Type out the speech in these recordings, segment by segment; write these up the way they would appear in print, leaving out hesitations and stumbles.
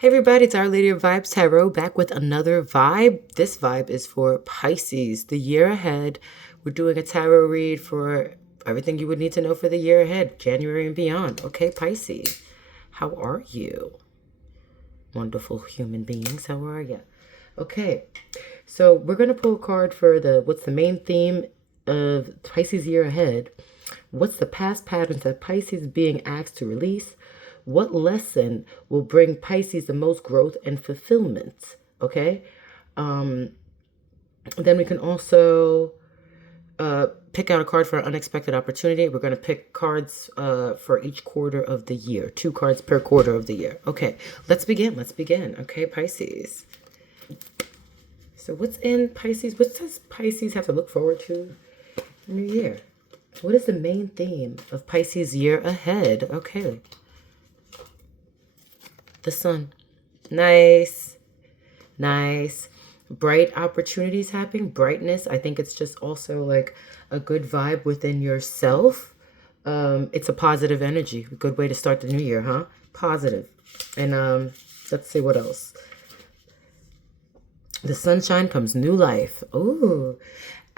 Hey everybody, it's Our Lady of Vibes Tarot back with another vibe. This vibe is for Pisces, the year ahead. We're doing a tarot read for everything you would need to know for the year ahead, January and beyond. Okay, Pisces, how are you? Wonderful human beings, how are you? Okay, so we're going to pull a card for what's the main theme of Pisces year ahead. What's the past patterns that Pisces is being asked to release? What lesson will bring Pisces the most growth and fulfillment? Okay. Then we can also pick out a card for an unexpected opportunity. We're going to pick cards for each quarter of the year. 2 cards per quarter of the year. Okay, let's begin. Okay, Pisces. So what's in Pisces? What does Pisces have to look forward to in the new year? What is the main theme of Pisces year ahead? Okay. The sun. Nice. Bright opportunities happening. Brightness. I think it's just also like a good vibe within yourself. It's a positive energy. A good way to start the new year, huh? Positive. And let's see what else. The sunshine comes new life. Ooh.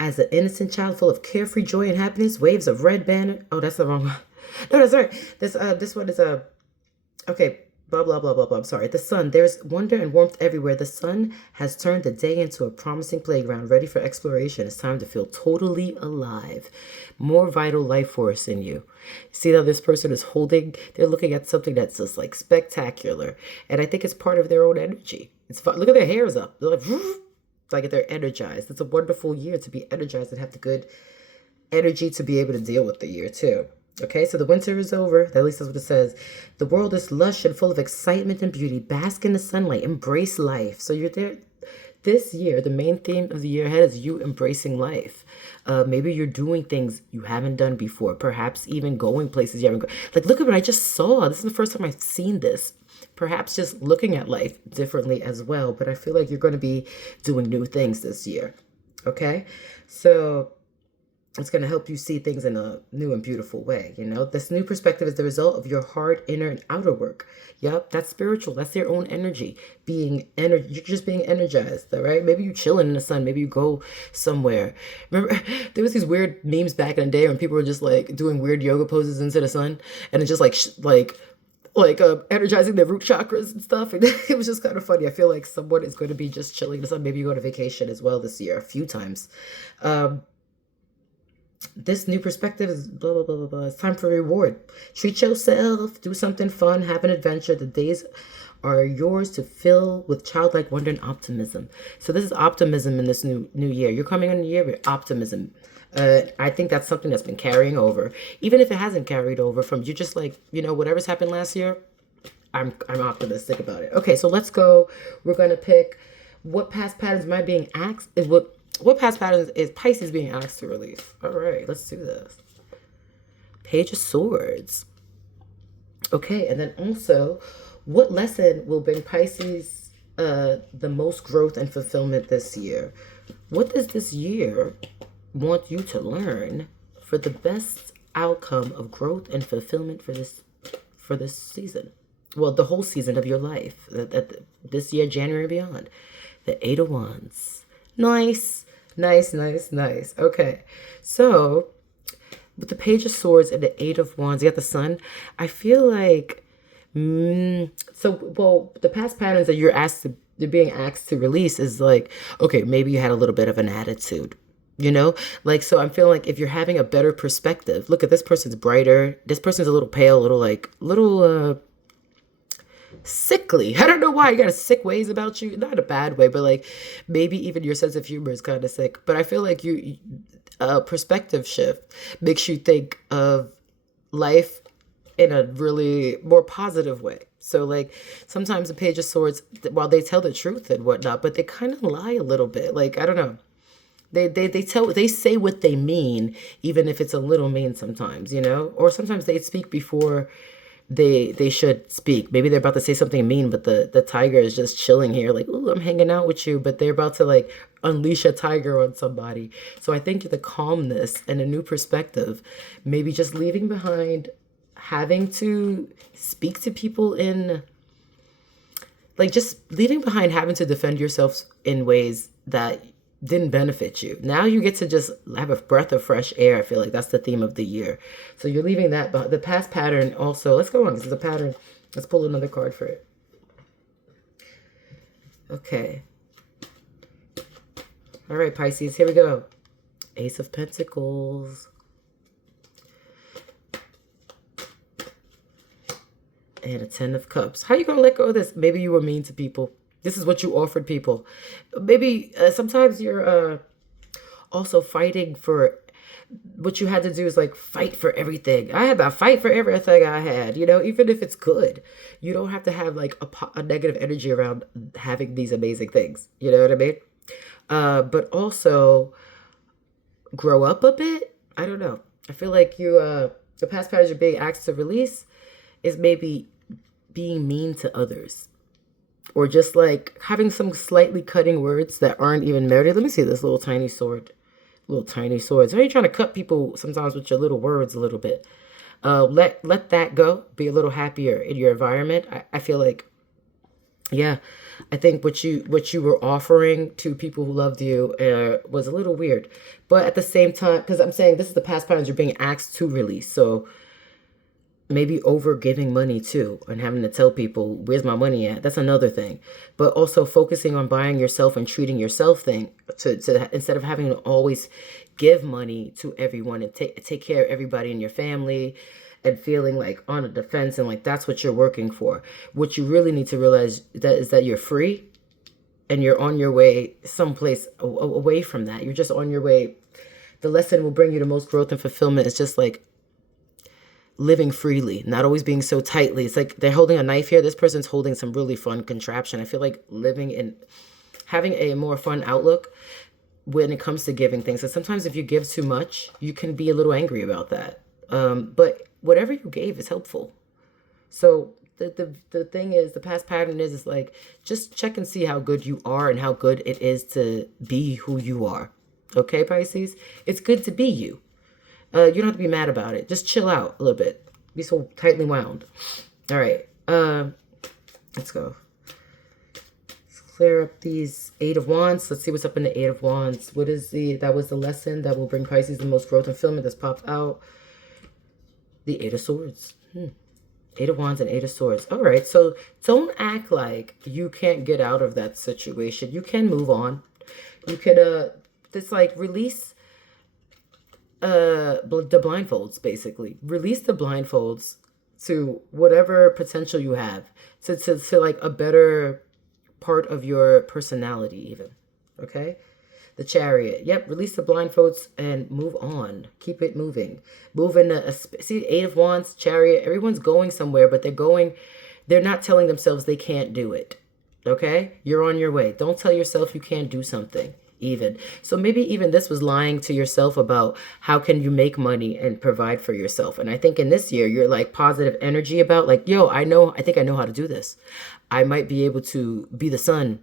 As an innocent child full of carefree joy and happiness, waves of red banner. Oh, that's the wrong one. No, that's right. This one is okay. Blah, blah, blah, blah, blah. I'm sorry. The sun. There's wonder and warmth everywhere. The sun has turned the day into a promising playground ready for exploration. It's time to feel totally alive. More vital life force in you. See how this person is they're looking at something that's just like spectacular. And I think it's part of their own energy. It's fun. Look at their hairs up. They're like they're energized. It's a wonderful year to be energized and have the good energy to be able to deal with the year too. Okay, so the winter is over. At least that's what it says. The world is lush and full of excitement and beauty. Bask in the sunlight. Embrace life. So you're there. This year, the main theme of the year ahead is you embracing life. Maybe you're doing things you haven't done before. Perhaps even going places you haven't gone. Like, look at what I just saw. This is the first time I've seen this. Perhaps just looking at life differently as well. But I feel like you're going to be doing new things this year. Okay, so it's going to help you see things in a new and beautiful way. You know, this new perspective is the result of your hard inner and outer work. Yep, that's spiritual. That's your own energy. You're just being energized, all right? Maybe you chilling in the sun. Maybe you go somewhere. Remember, there was these weird memes back in the day when people were just like doing weird yoga poses into the sun, and it's just like energizing their root chakras and stuff. And it was just kind of funny. I feel like someone is going to be just chilling in the sun. Maybe you go on vacation as well this year a few times. This new perspective is blah, blah, blah, blah, blah. It's time for reward. Treat yourself. Do something fun. Have an adventure. The days are yours to fill with childlike wonder and optimism. So this is optimism in this new year. You're coming in the year with optimism. I think that's something that's been carrying over. Even if it hasn't carried over from you, just like, you know, whatever's happened last year, I'm optimistic about it. Okay, so let's go. We're going to pick what past patterns am I being asked is what past patterns is Pisces being asked to release? All right, let's do this. Page of Swords. Okay, and then also, what lesson will bring Pisces the most growth and fulfillment this year? What does this year want you to learn for the best outcome of growth and fulfillment for this season? Well, the whole season of your life. This year, January and beyond. The 8 of Wands. Nice. Okay, so with the Page of Swords and the 8 of Wands, you got the Sun. I feel like, the past patterns that you're being asked to release is like, okay, maybe you had a little bit of an attitude, you know, like, so I'm feeling like if you're having a better perspective, look at this person's brighter. This person's a little pale, little sickly. I don't know why you got a sick ways about you. Not a bad way, but like maybe even your sense of humor is kind of sick. But I feel like a perspective shift makes you think of life in a really more positive way. So like sometimes the Page of Swords, while they tell the truth and whatnot, but they kind of lie a little bit. Like, I don't know. They say what they mean, even if it's a little mean sometimes, you know, or sometimes they speak before they should speak. Maybe they're about to say something mean, but the tiger is just chilling here like, ooh, I'm hanging out with you, but they're about to like unleash a tiger on somebody. So I think the calmness and a new perspective, maybe just leaving behind having to speak to people in like just leaving behind having to defend yourself in ways that didn't benefit you. Now you get to just have a breath of fresh air. I feel like that's the theme of the year. So you're leaving that behind. The past pattern also, let's go on. This is a pattern. Let's pull another card for it. Okay. All right, Pisces, here we go. Ace of Pentacles. And a 10 of Cups. How you going to let go of this? Maybe you were mean to people. This is what you offered people. Maybe sometimes you're also fighting for what you had to do is like fight for everything. I had to fight for everything I had, you know, even if it's good. You don't have to have like a negative energy around having these amazing things. You know what I mean? But also grow up a bit. I don't know. I feel like the past patterns you're being asked to release is maybe being mean to others. Or just like having some slightly cutting words that aren't even merited. Let me see this little tiny sword. Little tiny swords. How are you trying to cut people sometimes with your little words a little bit? Let that go. Be a little happier in your environment. I feel like, yeah, I think what you were offering to people who loved you was a little weird. But at the same time, because I'm saying this is the past patterns you're being asked to release. So maybe over giving money too and having to tell people, where's my money at? That's another thing. But also focusing on buying yourself and treating yourself thing to instead of having to always give money to everyone and take care of everybody in your family and feeling like on a defense and like that's what you're working for. What you really need to realize is that you're free and you're on your way someplace away from that. You're just on your way. The lesson will bring you the most growth and fulfillment. It's just like living freely, not always being so tightly. It's like they're holding a knife here. This person's holding some really fun contraption. I feel like living in having a more fun outlook when it comes to giving things. So sometimes if you give too much, you can be a little angry about that. But whatever you gave is helpful. So the thing is, the past pattern is like, just check and see how good you are and how good it is to be who you are. Okay, Pisces? It's good to be you. You don't have to be mad about it. Just chill out a little bit. Be so tightly wound. All right. Let's go. Let's clear up these 8 of Wands. Let's see what's up in the 8 of Wands. That was the lesson that will bring Pisces the most growth and fulfillment that's popped out. The 8 of Swords. 8 of Wands and 8 of Swords. All right. So don't act like you can't get out of that situation. You can move on. You can, it's like release the blindfolds, basically. Release the blindfolds to whatever potential you have, to like a better part of your personality even. Okay? The Chariot. Yep, release the blindfolds and move on. Keep it moving. Move in see, 8 of Wands, Chariot. Everyone's going somewhere, but they're not telling themselves they can't do it. Okay? You're on your way. Don't tell yourself you can't do something. Even. So maybe even this was lying to yourself about how can you make money and provide for yourself. And I think in this year, you're like positive energy about like, yo, I think I know how to do this. I might be able to be the sun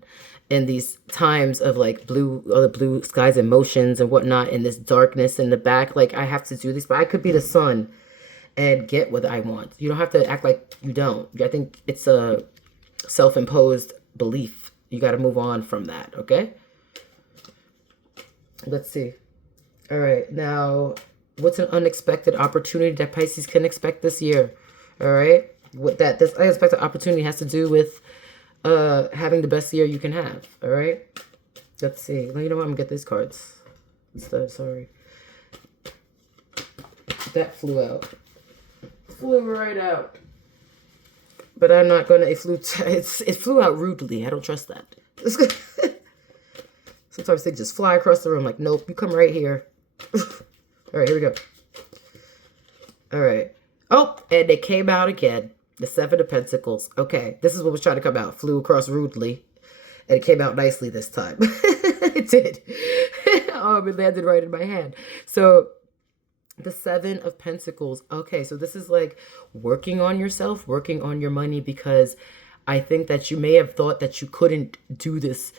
in these times of like blue skies, emotions and whatnot, in this darkness in the back. Like I have to do this, but I could be the sun and get what I want. You don't have to act like you don't. I think it's a self-imposed belief. You got to move on from that. Okay. Let's see. All right. Now, what's an unexpected opportunity that Pisces can expect this year? All right. This unexpected opportunity has to do with having the best year you can have. All right. Let's see. Well, you know what? I'm going to get these cards instead. Sorry. That flew out. Flew right out. But I'm not going to. It flew out rudely. I don't trust that. Sometimes they just fly across the room like, nope, you come right here. All right, here we go. All right. Oh, and they came out again. The 7 of Pentacles. Okay, this is what was trying to come out. Flew across rudely. And it came out nicely this time. It did. It landed right in my hand. So the 7 of Pentacles. Okay, so this is like working on yourself, working on your money, because I think that you may have thought that you couldn't do this.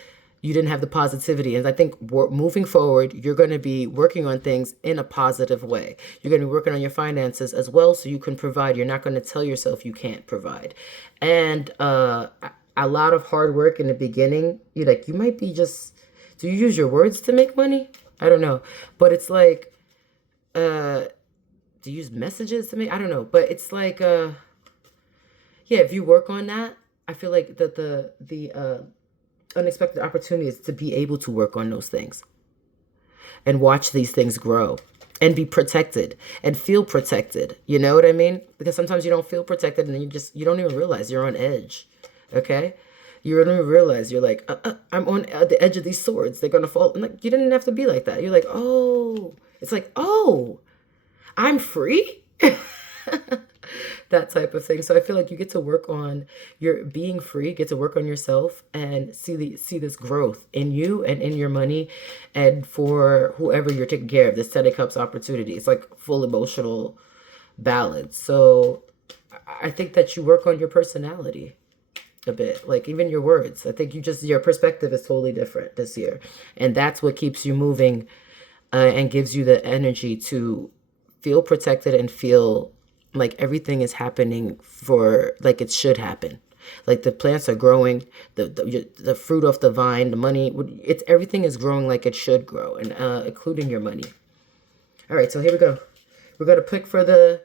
You didn't have the positivity. And I think moving forward, you're going to be working on things in a positive way. You're going to be working on your finances as well so you can provide. You're not going to tell yourself you can't provide. And I a lot of hard work in the beginning. You like, you might be just, do you use your words to make money? I don't know. But it's like, do you use messages to make, I don't know. But it's like, yeah, if you work on that, I feel like the unexpected opportunity is to be able to work on those things and watch these things grow and be protected and feel protected. You know what I mean? Because sometimes you don't feel protected and you don't even realize you're on edge. Okay? You don't even realize you're like, I'm on the edge of these swords. They're going to fall. And like, you didn't have to be like that. You're like, oh, it's like, oh, I'm free. That type of thing. So I feel like you get to work on your being free, get to work on yourself and see this growth in you and in your money and for whoever you're taking care of, this 10 of Cups opportunity. It's like full emotional balance. So I think that you work on your personality a bit, like even your words. I think your perspective is totally different this year. And that's what keeps you moving and gives you the energy to feel protected and feel like everything is happening for like it should happen. Like the plants are growing, the fruit off the vine, the money, everything is growing like it should grow, and including your money. All right, so here we go. We're gonna pick for the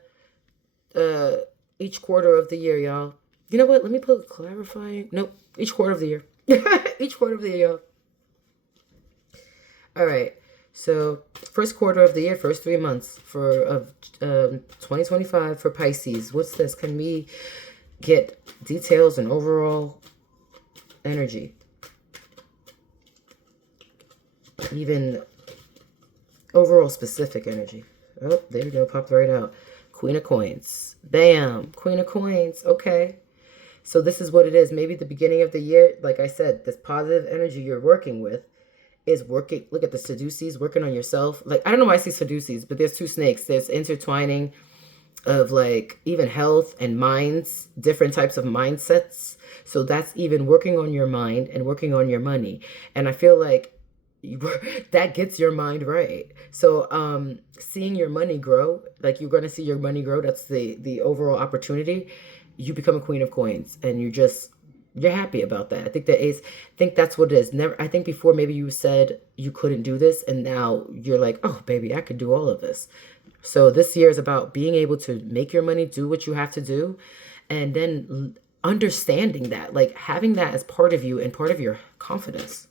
each quarter of the year, y'all. You know what? Let me put clarifying. Nope, each quarter of the year. Each quarter of the year, y'all. All right. So first quarter of the year, first 3 months of 2025 for Pisces. What's this? Can we get details and overall energy? Even overall specific energy. Oh, there you go. Popped right out. Queen of Coins. Bam. Queen of Coins. Okay. So this is what it is. Maybe the beginning of the year, like I said, this positive energy you're working with is working. Look at the Sadducees, working on yourself. Like, I don't know why I see Sadducees, but there's two snakes. There's intertwining of like even health and minds, different types of mindsets. So that's even working on your mind and working on your money. And I feel like that gets your mind right. So seeing your money grow, like you're going to see your money grow. That's the overall opportunity. You become a Queen of Coins and you're happy about that. I think that's what it is. I think before maybe you said you couldn't do this and now you're like, oh baby, I could do all of this. So this year is about being able to make your money, do what you have to do, and then understanding that, like having that as part of you and part of your confidence.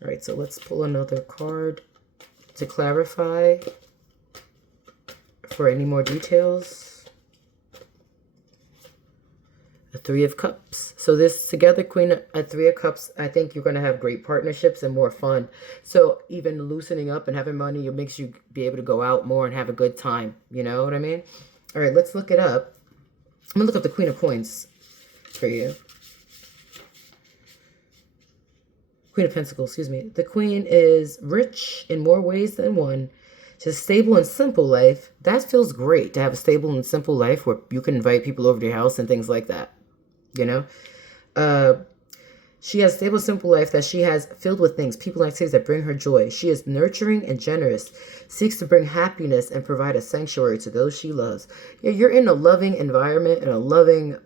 All right, so let's pull another card to clarify for any more details. The Three of Cups. So this together, Three of Cups, I think you're going to have great partnerships and more fun. So even loosening up and having money, it makes you be able to go out more and have a good time. You know what I mean? All right, let's look it up. I'm going to look up the Queen of Coins for you. Queen of Pentacles, excuse me. The Queen is rich in more ways than one. She's a stable and simple life. That feels great to have a stable and simple life where you can invite people over to your house and things like that. You know, she has a stable, simple life that she has filled with things, people and activities that bring her joy. She is nurturing and generous, seeks to bring happiness and provide a sanctuary to those she loves. Yeah, you're in a loving environment and a loving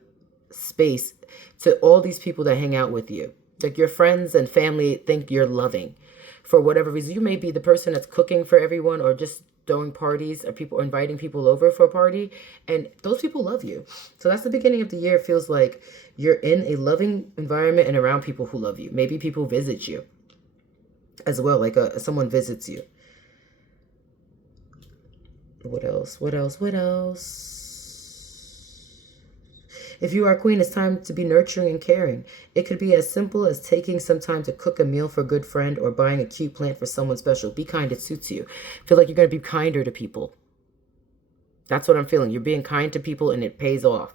space to all these people that hang out with you. Like your friends and family think you're loving for whatever reason. You may be the person that's cooking for everyone or just throwing parties or people inviting people over for a party, and those people love you. So that's the beginning of the year. It feels like you're in a loving environment and around people who love you. Maybe people visit you as well, like someone visits you. What else? What else? What else? If you are a queen, it's time to be nurturing and caring. It could be as simple as taking some time to cook a meal for a good friend or buying a cute plant for someone special. Be kind, it suits you. Feel like you're going to be kinder to people. That's what I'm feeling. You're being kind to people and it pays off.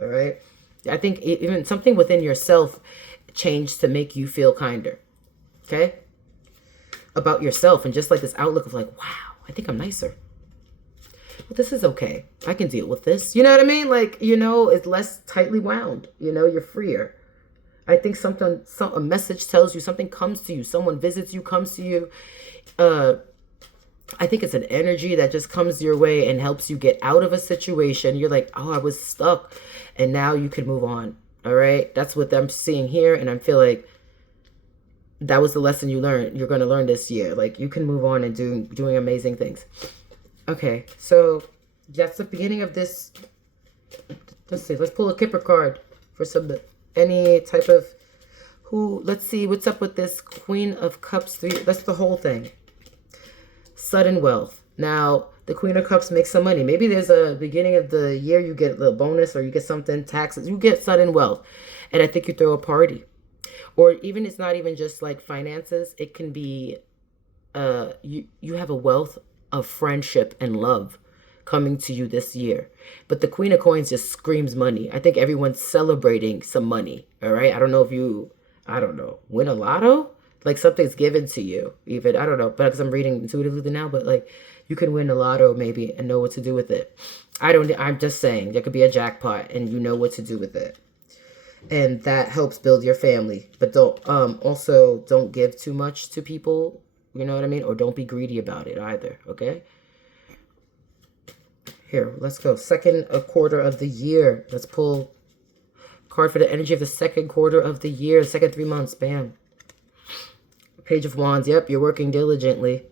All right? I think even something within yourself changed to make you feel kinder. Okay? About yourself and just like this outlook of like, wow, I think I'm nicer. Well, this is okay. I can deal with this. You know what I mean? Like, you know, it's less tightly wound. You know, you're freer. I think a message tells you, something comes to you. Someone visits you, comes to you. I think it's an energy that just comes your way and helps you get out of a situation. You're like, oh, I was stuck. And now you can move on. All right. That's what I'm seeing here. And I feel like that was the lesson you learned. You're going to learn this year. Like, you can move on and doing amazing things. Okay. So that's the beginning of this. Let's see. Let's pull a Kipper card for any type of let's see what's up with this Queen of Cups 3. That's the whole thing. Sudden wealth. Now, the Queen of Cups makes some money. Maybe there's a beginning of the year, you get a little bonus, or you get something, taxes. You get sudden wealth. And I think you throw a party. Or even, it's not even just like finances. It can be, you have a wealth of friendship and love coming to you this year. But the Queen of Coins just screams money. I think everyone's celebrating some money. All right. I don't know if you, win a lotto? Like, something's given to you, even. I don't know, but because I'm reading intuitively now, but like, you can win a lotto maybe and know what to do with it. I'm just saying, there could be a jackpot and you know what to do with it. And that helps build your family. But also don't give too much to people, you know what I mean? Or don't be greedy about it either, okay? Here, let's go. Second quarter of the year. Let's pull card for the energy of the second quarter of the year, second 3 months. Bam. Page of Wands. Yep, you're working diligently.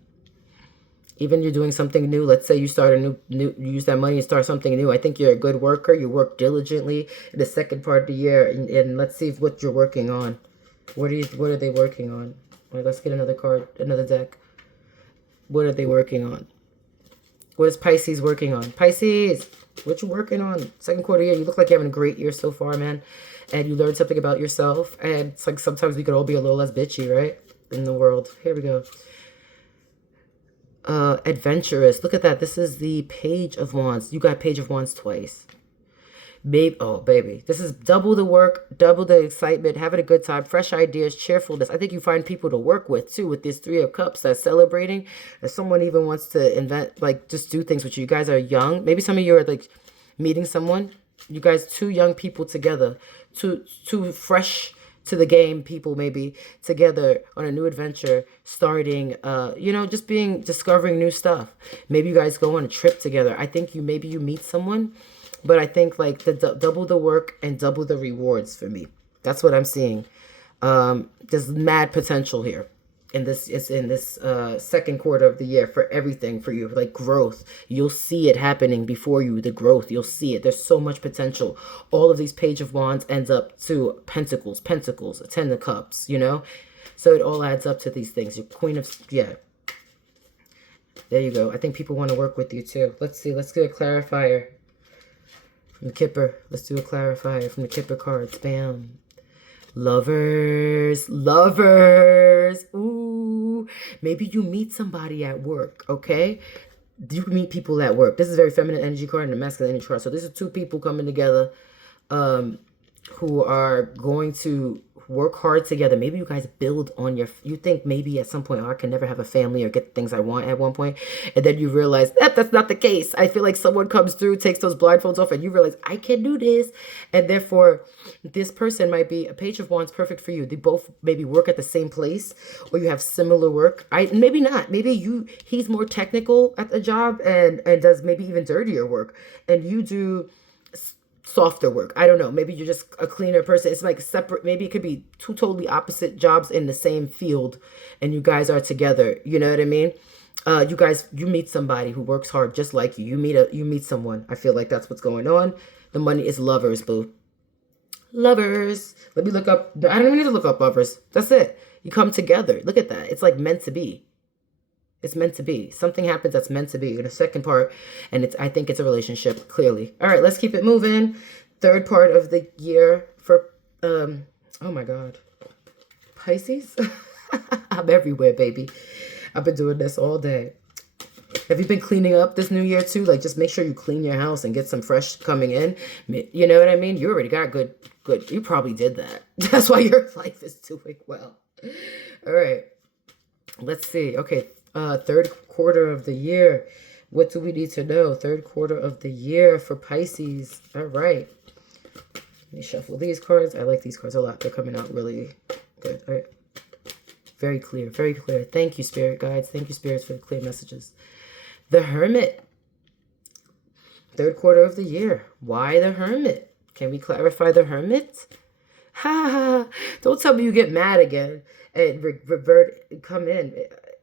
Even you're doing something new. Let's say you start a new you use that money and start something new. I think you're a good worker. You work diligently in the second part of the year. And let's see what you're working on. What are they working on? All right, let's get another card, another deck. What are they working on? What is Pisces working on? Pisces, what you working on? Second quarter year, you look like you're having a great year so far, man. And you learned something about yourself. And it's like sometimes we could all be a little less bitchy, right? In the world. Here we go. Adventurous. Look at that. This is the Page of Wands. You got Page of Wands twice. Baby. This is double the work, double the excitement, having a good time, fresh ideas, cheerfulness. I think you find people to work with, too, with this 3 of Cups that's celebrating. If someone even wants to invent, like, just do things with you. You guys are young. Maybe some of you are, like, meeting someone. You guys, 2 young people together. Two fresh to the game people, maybe, together on a new adventure, starting, just discovering new stuff. Maybe you guys go on a trip together. I think maybe you meet someone. But I think, like, double the work and double the rewards for me. That's what I'm seeing. There's mad potential here. In this second quarter of the year for everything for you. Like, growth. You'll see it happening before you. The growth. You'll see it. There's so much potential. All of these Page of Wands ends up to Pentacles, 10 of Cups, you know? So it all adds up to these things. Your Queen of... Yeah. There you go. I think people want to work with you, too. Let's see. Let's get a clarifier. From the Kipper. Let's do a clarifier from the Kipper cards. Bam. Lovers. Lovers. Ooh. Maybe you meet somebody at work, okay? You can meet people at work. This is a very feminine energy card and a masculine energy card. So these are 2 people coming together who are going to work hard together. Maybe you guys build on you think maybe at some point, I can never have a family or get things I want at one point. And then you realize that's not the case. I feel like someone comes through, takes those blindfolds off, and you realize, I can do this. And therefore, this person might be a Page of Wands, perfect for you. They both maybe work at the same place, or you have similar work. Maybe not. Maybe he's more technical at the job and does maybe even dirtier work. And you do softer work. I don't know. Maybe you're just a cleaner person. It's like separate. Maybe it could be 2 totally opposite jobs in the same field, and you guys are together. You know what I mean? You meet somebody who works hard just like you. You meet someone. I feel like that's what's going on. The money is lovers, boo. Lovers. Let me look up. I don't even need to look up lovers. That's it. You come together. Look at that. It's like meant to be. It's meant to be. Something happens that's meant to be in the second part. And I think it's a relationship, clearly. All right, let's keep it moving. Third part of the year for, oh my God. Pisces? I'm everywhere, baby. I've been doing this all day. Have you been cleaning up this new year too? Like, just make sure you clean your house and get some fresh coming in. You know what I mean? You already got good. You probably did that. That's why your life is doing well. All right. Let's see. Okay. Third quarter of the year. What do we need to know? Third quarter of the year for Pisces. All right. Let me shuffle these cards. I like these cards a lot. They're coming out really good. All right. Very clear. Very clear. Thank you, Spirit Guides. Thank you, Spirits, for the clear messages. The Hermit. Third quarter of the year. Why the Hermit? Can we clarify the Hermit? Ha! Don't tell me you get mad again and revert, come in.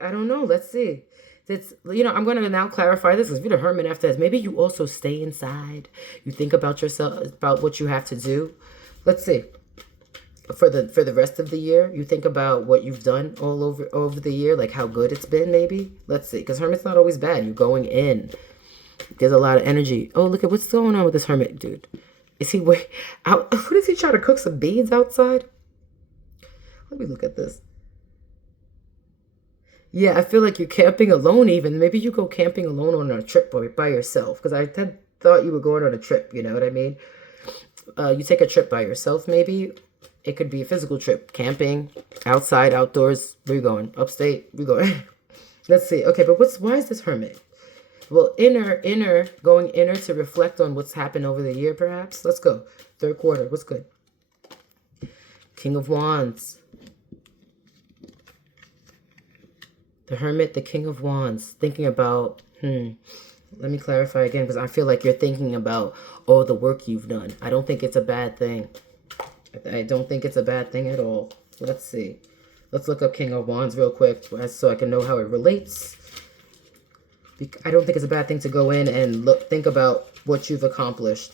I don't know. Let's see. It's, I'm going to now clarify this because if you're the Hermit after this, maybe you also stay inside. You think about yourself, about what you have to do. Let's see. For the rest of the year, you think about what you've done all over the year, like how good it's been, maybe. Let's see, because Hermit's not always bad. You're going in. There's a lot of energy. Oh, look at what's going on with this Hermit dude. Is he out? What is he trying to cook some beans outside? Let me look at this. Yeah, I feel like you're camping alone even. Maybe you go camping alone on a trip or by yourself. Because I thought you were going on a trip, you know what I mean? You take a trip by yourself maybe. It could be a physical trip. Camping, outside, outdoors. Where you going? Upstate? Where you going? Let's see. Okay, but why is this Hermit? Well, going inner to reflect on what's happened over the year, perhaps. Let's go. Third quarter. What's good? King of Wands. The Hermit, the King of Wands. Thinking about, let me clarify again, because I feel like you're thinking about all the work you've done. I don't think it's a bad thing. I don't think it's a bad thing at all. Let's see. Let's look up King of Wands real quick so I can know how it relates. I don't think it's a bad thing to go in and think about what you've accomplished.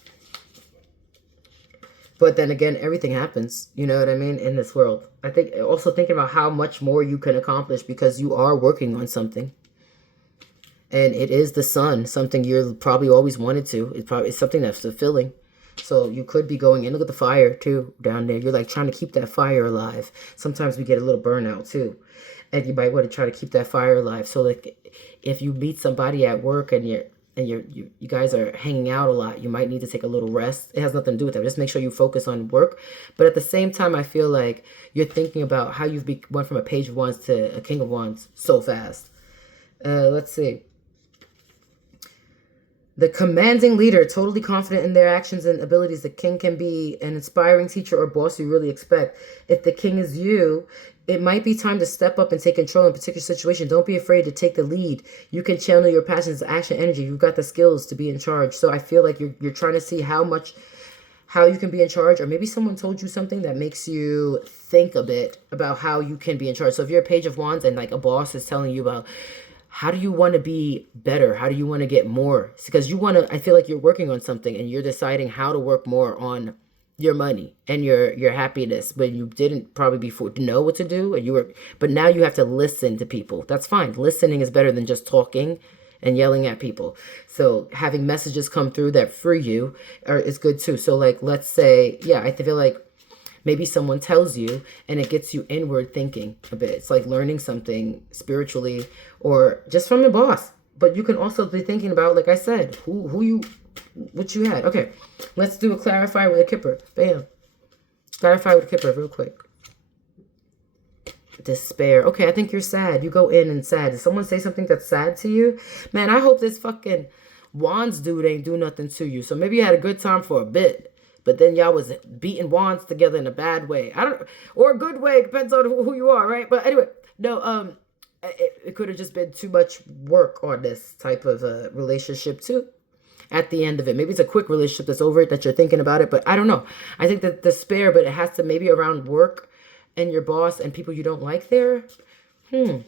But then again, everything happens, you know what I mean, in this world. I think also thinking about how much more you can accomplish because you are working on something. And it is the sun, something you're probably always wanted to. It's something that's fulfilling. So you could be going in. Look at the fire, too, down there. You're like trying to keep that fire alive. Sometimes we get a little burnout, too. And you might want to try to keep that fire alive. So like if you meet somebody at work and you guys are hanging out a lot, you might need to take a little rest. It has nothing to do with that. Just make sure you focus on work. But at the same time, I feel like you're thinking about how you've went from a Page of Wands to a King of Wands so fast. Let's see. The commanding leader, totally confident in their actions and abilities. The king can be an inspiring teacher or boss you really expect. If the king is you, it might be time to step up and take control in a particular situation. Don't be afraid to take the lead. You can channel your passions, action, energy. You've got the skills to be in charge. So I feel like you're trying to see how you can be in charge, or maybe someone told you something that makes you think a bit about how you can be in charge. So if you're a Page of Wands and like a boss is telling you about how do you want to be better? How do you want to get more? Because I feel like you're working on something and you're deciding how to work more on your money and your happiness, but you didn't probably before know what to do, but now you have to listen to people. That's fine. Listening is better than just talking and yelling at people. So having messages come through that free you is good too. So like, let's say, I feel like maybe someone tells you and it gets you inward thinking a bit. It's like learning something spiritually or just from the boss. But you can also be thinking about, like I said, what you had. Okay, let's do a clarify with a Kipper. Bam. Clarify with a Kipper real quick. Despair. Okay, I think you're sad. You go in and sad. Did someone say something that's sad to you? Man, I hope this fucking Wands dude ain't do nothing to you. So maybe you had a good time for a bit, but then y'all was beating wands together in a bad way. Or a good way. Depends on who you are, right? But anyway, no, it could have just been too much work on this type of relationship too. At the end of it, maybe it's a quick relationship that's over it, that you're thinking about it, but I don't know. I think that despair, but it has to maybe around work and your boss and people you don't like there. I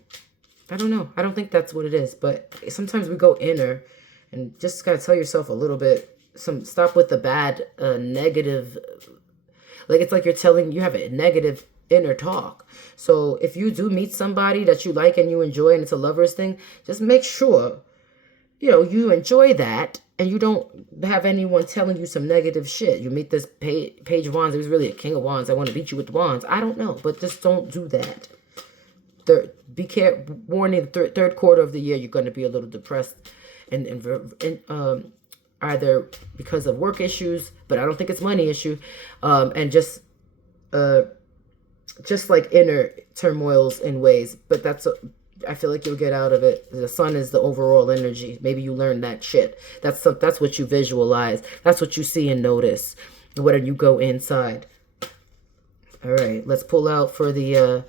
don't know. I don't think that's what it is, but sometimes we go inner and just gotta tell yourself a little bit. Stop with the bad, negative. Like it's like you have a negative inner talk. So if you do meet somebody that you like and you enjoy and it's a lover's thing, just make sure you enjoy that and you don't have anyone telling you some negative shit. You meet this Page of Wands. It was really a King of Wands. I want to beat you with the wands. I don't know, but just don't do that. Be careful. Warning: the third quarter of the year, you're going to be a little depressed, and either because of work issues, but I don't think it's money issue, and just like inner turmoils in ways. But I feel like you'll get out of it. The sun is the overall energy. Maybe you learn that shit. That's what you visualize. That's what you see and notice when you go inside. All right, let's pull out for the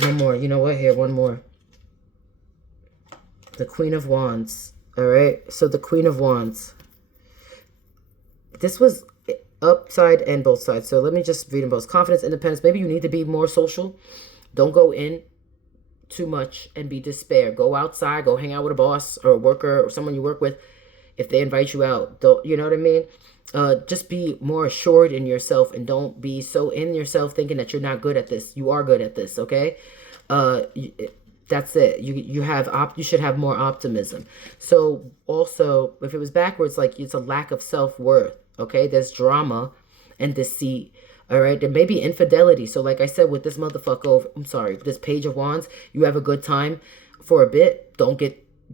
one more. You know what? Here, one more. The Queen of Wands. All right, so the Queen of Wands. upside and both sides. So let me just read them both. Confidence, independence. Maybe you need to be more social. Don't go in too much and be despair. Go outside, go hang out with a boss or a worker or someone you work with. If they invite you out, don't, you know what I mean? Just be more assured in yourself and don't be so in yourself thinking that you're not good at this. You are good at this, okay? That's it. You should have more optimism. So also, if it was backwards, like it's a lack of self-worth, okay? There's drama and deceit. All right, there may be infidelity. So like I said, with this this Page of Wands, you have a good time for a bit.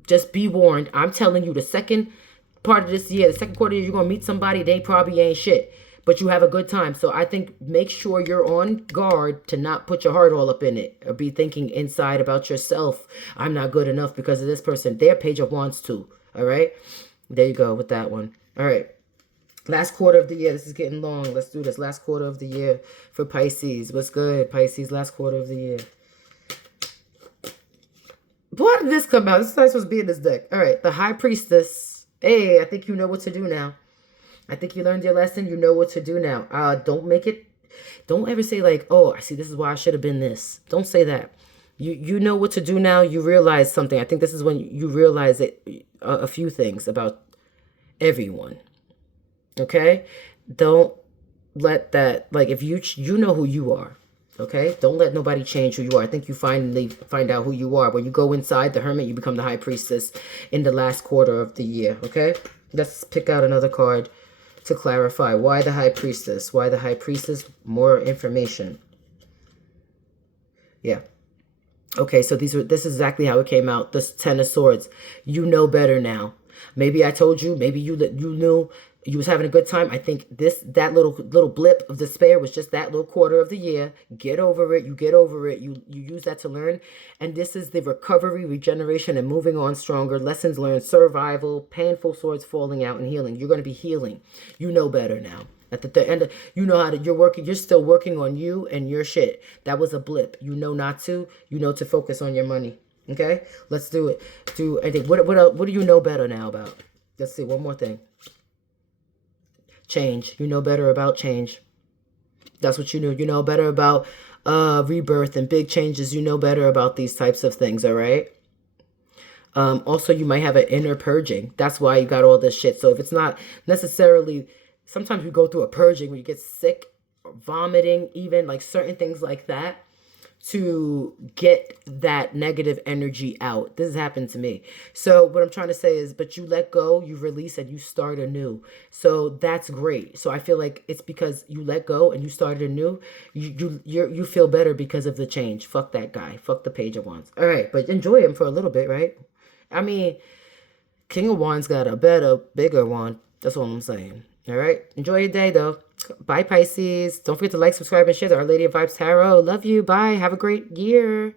Just be warned. I'm telling you, the second part of this year, the second quarter, you're going to meet somebody, they probably ain't shit, but you have a good time. So I think make sure you're on guard to not put your heart all up in it or be thinking inside about yourself. I'm not good enough because of this person. They're Page of Wands too. All right, there you go with that one. All right. Last quarter of the year. This is getting long. Let's do this. Last quarter of the year for Pisces. What's good, Pisces? Last quarter of the year. Why did this come out? This is not supposed to be in this deck. All right. The High Priestess. Hey, I think you know what to do now. I think you learned your lesson. You know what to do now. Don't ever say like, oh, I see, this is why I should have been this. Don't say that. You know what to do now. You realize something. I think this is when you realize a few things about everyone. Okay, don't let that, like, if you know who you are, okay, don't let nobody change who you are. I think you finally find out who you are. When you go inside the Hermit, you become the High Priestess in the last quarter of the year. Okay, let's pick out another card to clarify. Why the High Priestess? Why the High Priestess? More information. Yeah. Okay, so this is exactly how it came out. This Ten of Swords. You know better now. Maybe I told you. Maybe you knew. You was having a good time. I think that little blip of despair was just that little quarter of the year. Get over it. You get over it. You use that to learn. And this is the recovery, regeneration, and moving on stronger. Lessons learned, survival, painful swords falling out, and healing. You're going to be healing. You know better now. At the end, you know how to. You're still working on you and your shit. That was a blip. You know not to. You know to focus on your money. Okay, let's do it. I think what do you know better now about? Let's see. One more thing. Change. You know better about change. That's what you knew. You know better about rebirth and big changes. You know better about these types of things, all right? Also, you might have an inner purging. That's why you got all this shit. So if it's not necessarily, sometimes we go through a purging where you get sick, or vomiting, even like certain things like that, to get that negative energy out. This has happened to me. So what I'm trying to say is, but you let go, you release, and you start anew. So that's great. So I feel like it's because you let go and you started anew. You feel better because of the change. Fuck that guy. Fuck the Page of Wands. All right, but enjoy him for a little bit, right? I mean, King of Wands got a better, bigger one. That's all I'm saying. All right. Enjoy your day, though. Bye, Pisces. Don't forget to like, subscribe, and share to Our Lady of Vibes Tarot. Love you. Bye. Have a great year.